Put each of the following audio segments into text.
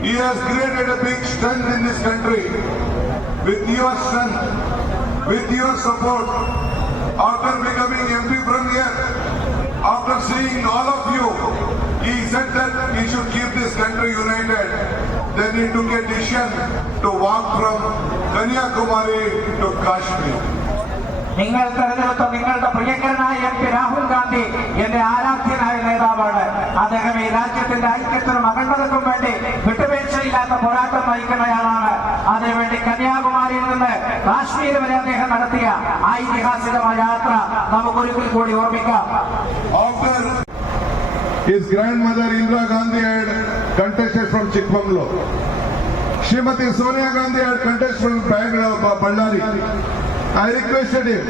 He has created a big strength in this country. With your strength, with your support, after becoming MP from here, after seeing all of you, he said that he should keep this country united. Then he took a decision to walk from Kanyakumari to Kashmir. നിങ്ങൾ തെരഞ്ഞെടുത്ത നിങ്ങളുടെ പ്രിയങ്കരനായ M P Rahul Gandhi എന്റെ ആരാധ്യനായ നേതാവാണ് അദ്ദേഹം ഈ രാജ്യത്തിന്റെ ഐക്യത്തിനും അഖണ്ഡതയ്ക്കും വേണ്ടി വിട്ടുവീഴ്ചയില്ലാത്ത പോരാട്ടം നയിക്കുന്നയാളാണ് അതിനുവേണ്ടി കന്യാകുമാരിയിൽ നിന്ന് കാശ്മീർ വരെ അദ്ദേഹം നടത്തിയ ഐതിഹാസികമായ യാത്ര നമുക്കൊരിക്കൽ കൂടി ഓർമ്മിക്കാം After his grandmother Indira Gandhi had contested from Chikmagalur. Srimati Sonia Gandhi had contested from Bangalore, Ba- Ballari. I requested him,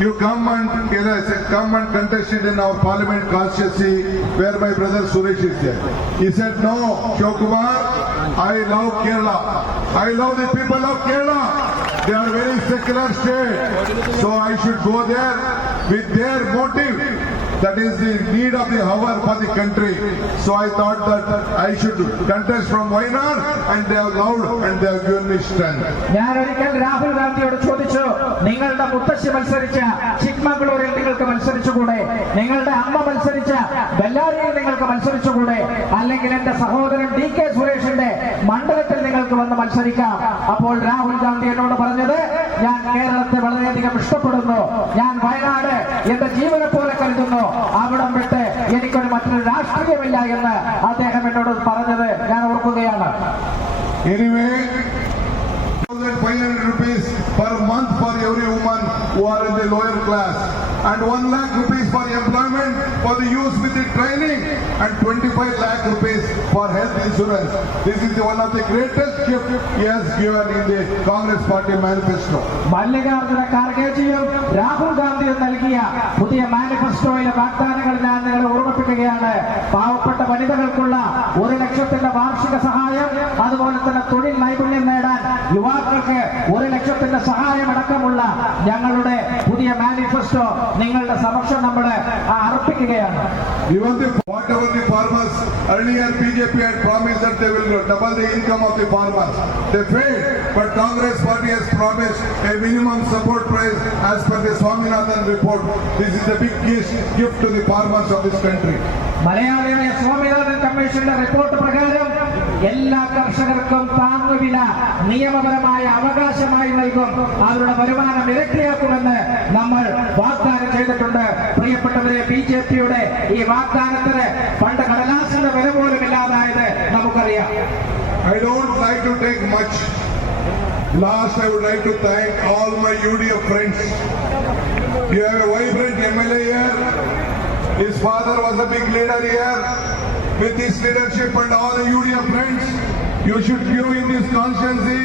you come and you know, I said, come and contest it in our parliament constituency where my brother Suresh is there. He said, no, Shokumar, I love Kerala. I love the people of Kerala. They are very secular state. So I should go there with their motive. That is the need of the hour for the country. So I thought that I should contest from Wainar and they have loved and they have given me strength. ഞാൻ ഒരിക്കൽ രാഹുൽ ഗാന്ധിയോട് ചോദിച്ചു നിങ്ങളുടെ മുത്തശ്ശി മത്സരിച്ച ചിക്മംഗ്ലൂരിൽ നിങ്ങൾക്ക് മത്സരിച്ചുകൂടെ നിങ്ങളുടെ അമ്മ മത്സരിച്ച ബെല്ലാരിയിൽ നിങ്ങൾക്ക് മത്സരിച്ചുകൂടെ അല്ലെങ്കിൽ എന്റെ സഹോദരൻ ഡി കെ വന്ന് മത്സരിക്കാം. അപ്പോൾ രാഹുൽ ഗാന്ധി എന്നോട് പറഞ്ഞത് ഞാൻ കേരളത്തെ വളരെയധികം ഇഷ്ടപ്പെടുന്നു. ഞാൻ വയനാട് എന്റെ ജീവനെ പോലെ കരുതുന്നു. അവിടം വിട്ട് എനിക്കൊരു മറ്റൊരു രാഷ്ട്രീയമില്ല എന്ന് അദ്ദേഹം എന്നോട് പറഞ്ഞത് ഞാൻ ഓർക്കുകയാണ്. Anyway, 1,500 rupees per month for every woman who are in the lower class. and 1 lakh rupees for employment for the youth with the training and 25 lakh rupees for health insurance. This is one of the greatest gift he has given in the Congress Party manifesto. Mallikarjuna ഖാർഗേജിയും Rahul ഗാന്ധിയും നൽകിയ പുതിയ മാനിഫെസ്റ്റോയിലെ വാഗ്ദാനങ്ങൾ ഞാൻ നിങ്ങളെ ഓർമ്മിപ്പിക്കുകയാണ് പാവപ്പെട്ട വനിതകൾക്കുള്ള ഒരു ലക്ഷത്തിന്റെ വാർഷിക സഹായം അതുപോലെ തന്നെ തൊഴിൽ നൈപുണ്യം നേടാൻ യുവാക്കൾക്ക് ഒരു ലക്ഷത്തിന്റെ സഹായം അടക്കമുള്ള ഞങ്ങളുടെ പുതിയ മാനിഫെസ്റ്റോ നിങ്ങളുടെ സമക്ഷം നമ്മൾ അർപ്പിക്കുകയാണ് whatever the farmers, earlier BJP had promised that they will double the income of the farmers. They failed, but Congress party has promised a minimum support price as per the Swaminathan report. This is a big gift to the farmers of this country. മലയാളിയായ സ്വാമിനാഥൻ കമ്മീഷന്റെ report പ്രകാരം എല്ലാ കർഷകർക്കും താങ്ങുവില നിയമപരമായ അവകാശമായി നൽകും അവരുടെ വരുമാനം ഇരട്ടിയാക്കുമെന്ന് നമ്മൾ വാഗ്ദാനം ചെയ്തിട്ടുണ്ട് പ്രിയപ്പെട്ടവരെ ബി ജെ പിയുടെ ഈ വാഗ്ദാനത്തിന് പണ്ട് കടലാസിന്റെ വില പോലും ഇല്ലാതായത് നമുക്കറിയാം I don't like to take much. Last, I would like to thank all my UDF friends. You have a vibrant. His father was a big leader here. With his leadership and all the UDF friends, you should give in this constituency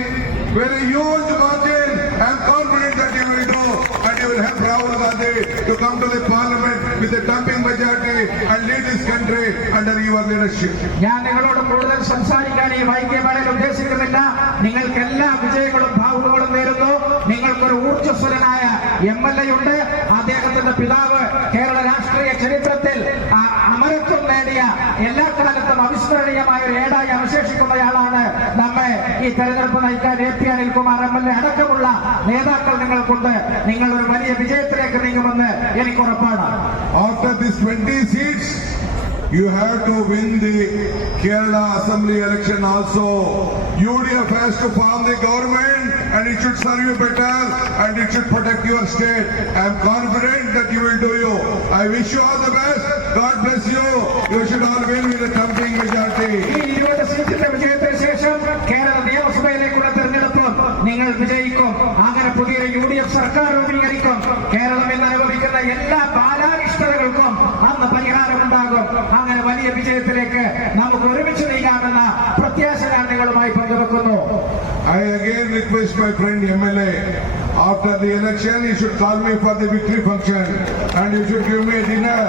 very huge margin. I am confident that you will do and you will help Rahul Gandhi to come to the parliament with a dumping majority and lead this country under your leadership. ഞാൻ നിങ്ങളോട് കൂടുതൽ സംസാരിക്കാൻ ഈ വൈദ്യവേളയിൽ ഉദ്ദേശിക്കുന്നില്ല നിങ്ങൾക്ക് എല്ലാ വിജയങ്ങളും ഭാവുകളും നേരുന്നു നിങ്ങൾക്കൊരു ഊർജസ്വരനായ എം എൽ എ ഉണ്ട് അദ്ദേഹത്തിന്റെ പിതാവ് കേരള രാഷ്ട്രീയ ചരിത്രത്തിൽ അമരത്വം നേടിയ എല്ലാ കാലത്തും അവിസ്മരണീയമായ ഒരു ഏടായി അവശേഷിക്കുന്നയാളാണ് നമ്മെ ഈ തെരഞ്ഞെടുപ്പ് നയിക്കാൻ A P Anilkumar M L A അടക്കമുള്ള നേതാക്കൾ നിങ്ങൾക്കുണ്ട്. നിങ്ങൾ ഒരു വലിയ വിജയത്തിലേക്ക് നീങ്ങുമെന്ന് എനിക്ക് ഉറപ്പാണ്. After this 20 seats, you have to win the Kerala Assembly election also. UDF has to form the government and it should serve you better and it should protect your state. I am confident that you will do you. I wish you all the best. God bless you. You should all win with a അനുഭവിക്കുന്ന എല്ലാ ബാലാനിഷ്ഠതകൾക്കും അന്ന് പരിഹാരമുണ്ടാകും അങ്ങനെ വലിയ വിജയത്തിലേക്ക് നമുക്ക് ഒരുമിച്ച് നീങ്ങാമെന്ന പ്രത്യാശ ഞാൻ നിങ്ങളുമായി പങ്കുവെക്കുന്നു. I again request my friend MLA, after the election, you should call me for the victory function and you should give me a dinner.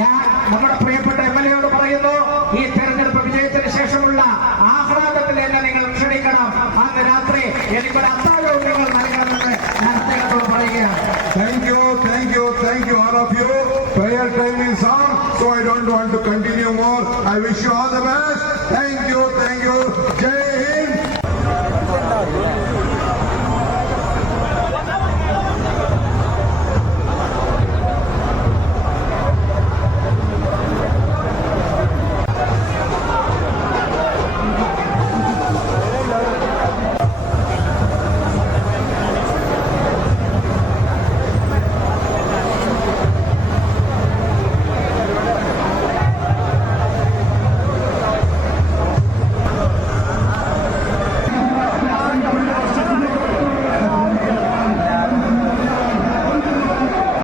ഞാൻ നമ്മുടെ പ്രിയപ്പെട്ട എം എൽ എയോട് പറയുന്നു ഈ തെരഞ്ഞെടുപ്പ് വിജയത്തിന് ശേഷമുള്ള ആഹ്ലാദത്തിൽ എന്നെ നിങ്ങൾ ക്ഷണിക്കണം. അന്ന് രാത്രി എനിക്കൊരു time is up, so I don't want to continue more. I wish you all the best. Thank you, thank you. Jai